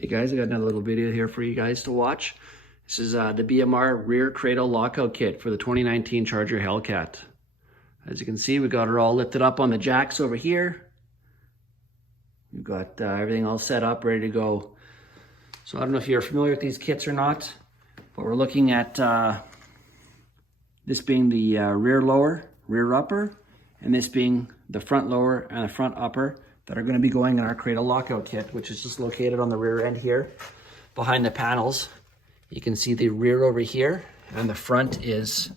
Okay guys, I got another little video here for you guys to watch. This is the BMR rear cradle lockout kit for the 2019 Charger Hellcat. As you can see, we got it all lifted up on the jacks over here. We've got everything all set up, ready to go. So I don't know if you're familiar with these kits or not, but we're looking at this being the rear lower, rear upper, and this being the front lower and the front upper that are going to be going in our cradle lockout kit, which is just located on the rear end here behind the panels. You can see the rear over here and the front is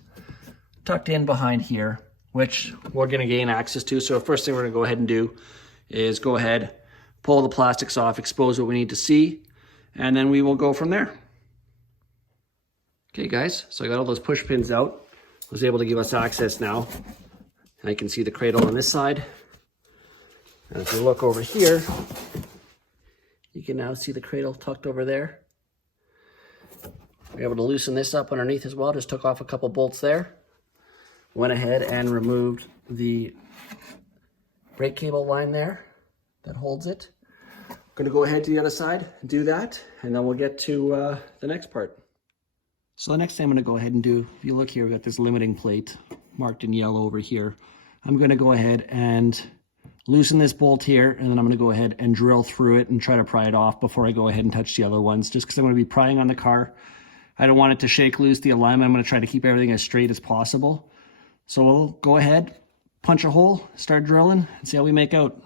tucked in behind here, which we're going to gain access to. So first thing we're going to go ahead and do is go ahead, pull the plastics off, expose what we need to see, and then we will go from there. Okay guys, so I got all those push pins out. I was able to give us access now. And I can see the cradle on this side. And if you look over here, you can now see the cradle tucked over there. We're able to loosen this up underneath as well. Just took off a couple bolts there. Went ahead and removed the brake cable line there that holds it. I'm going to go ahead to the other side and do that, and then we'll get to the next part. So the next thing I'm going to go ahead and do, if you look here, we've got this limiting plate marked in yellow over here. I'm going to go ahead and loosen this bolt here, and then I'm going to go ahead and drill through it and try to pry it off before I go ahead and touch the other ones, just because I'm going to be prying on the car. I don't want it to shake loose the alignment. I'm going to try to keep everything as straight as possible. So we'll go ahead, punch a hole, start drilling, and see how we make out.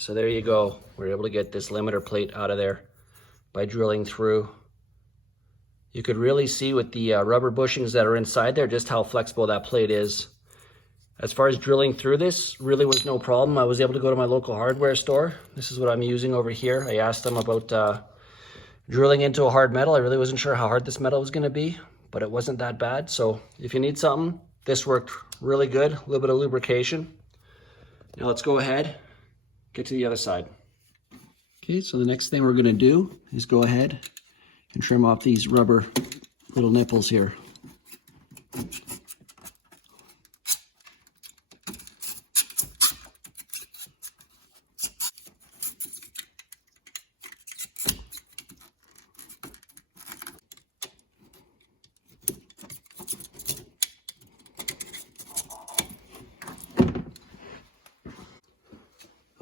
So there you go. We're able to get this limiter plate out of there by drilling through. You could really see with the rubber bushings that are inside there just how flexible that plate is. As far as drilling through this, really was no problem. I was able to go to my local hardware store. This is what I'm using over here. I asked them about drilling into a hard metal. I really wasn't sure how hard this metal was going to be, but it wasn't that bad. So if you need something, this worked really good. A little bit of lubrication. Now let's go ahead, get to the other side. Okay, so the next thing we're going to do is go ahead and trim off these rubber little nipples here.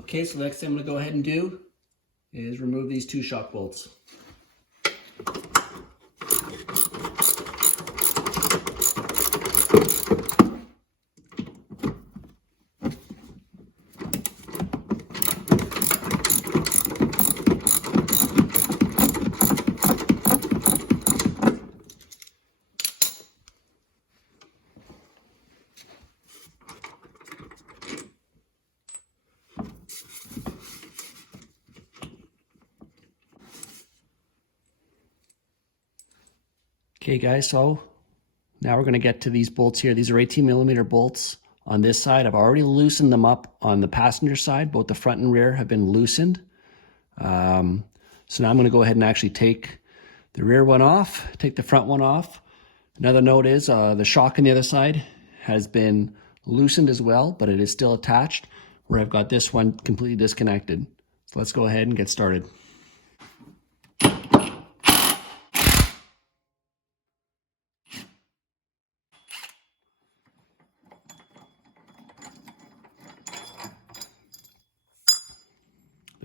Okay, so the next thing I'm going to go ahead and do is remove these two shock bolts. Okay guys, so now we're going to get to these bolts here. These are 18mm bolts on this side. I've already loosened them up on the passenger side. Both the front and rear have been loosened. So now I'm going to go ahead and actually take the rear one off, take the front one off. Another note is the shock on the other side has been loosened as well, but it is still attached, where I've got this one completely disconnected. So let's go ahead and get started.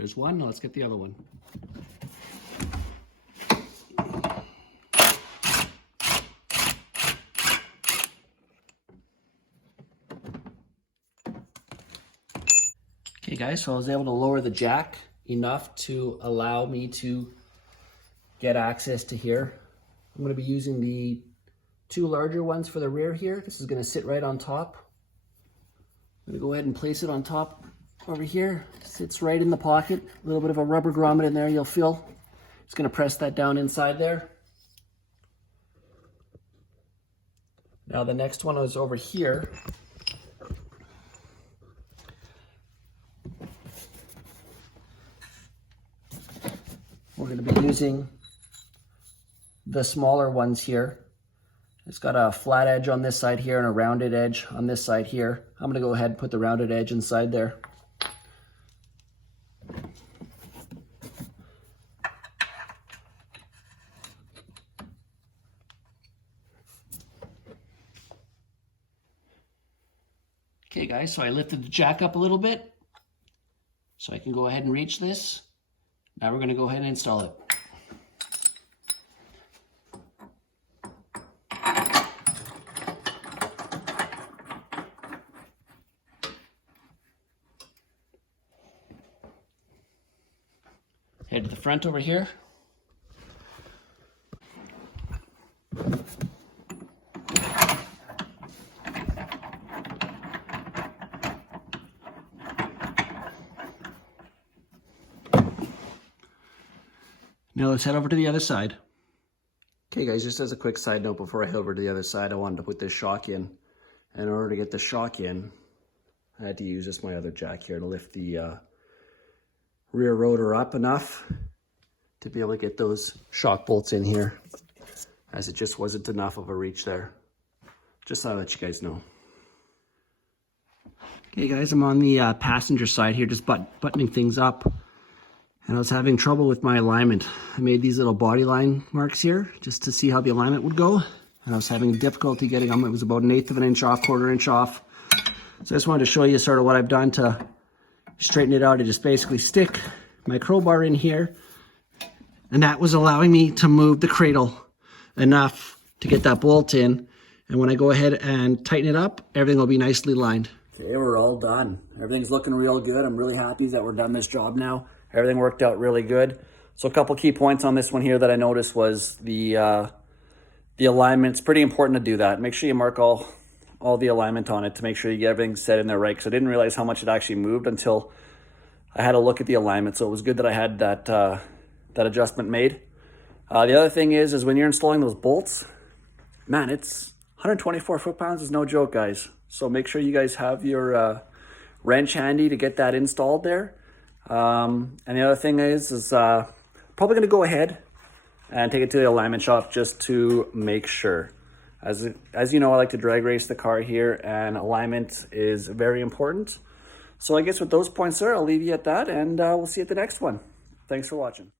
There's one. Now let's get the other one. Okay guys, so I was able to lower the jack enough to allow me to get access to here. I'm going to be using the two larger ones for the rear here. This is going to sit right on top. I'm going to go ahead and place it on top over here. Sits right in the pocket. A little bit of a rubber grommet in there, you'll feel. Just going to press that down inside there. Now the next one is over here. We're going to be using the smaller ones here. It's got a flat edge on this side here and a rounded edge on this side here. I'm going to go ahead and put the rounded edge inside there. Okay guys, so I lifted the jack up a little bit so I can go ahead and reach this. Now we're going to go ahead and install it. Head to the front over here. Now let's head over to the other side. Okay guys, just as a quick side note before I head over to the other side, I wanted to put this shock in. And in order to get the shock in, I had to use just my other jack here to lift the rear rotor up enough to be able to get those shock bolts in here, as it just wasn't enough of a reach there. Just thought I'd let you guys know. Okay guys, I'm on the passenger side here, just buttoning things up. And I was having trouble with my alignment. I made these little body line marks here just to see how the alignment would go. And I was having difficulty getting them. It was about 1/8 of an inch off, 1/4 inch off. So I just wanted to show you sort of what I've done to straighten it out. I just basically stick my crowbar in here. And that was allowing me to move the cradle enough to get that bolt in. And when I go ahead and tighten it up, everything will be nicely lined. Okay, we're all done. Everything's looking real good. I'm really happy that we're done this job now. Everything worked out really good. So a couple key points on this one here that I noticed was the alignment. It's pretty important to do that. Make sure you mark all the alignment on it to make sure you get everything set in there right, because I didn't realize how much it actually moved until I had a look at the alignment. So it was good that I had that adjustment made. The other thing is when you're installing those bolts, man, it's 124 foot-pounds is no joke, guys. So make sure you guys have your wrench handy to get that installed there. And the other thing is probably going to go ahead and take it to the alignment shop just to make sure. As you know, I like to drag race the car here, and alignment is very important. So I guess with those points there, I'll leave you at that, and we'll see you at the next one. Thanks for watching.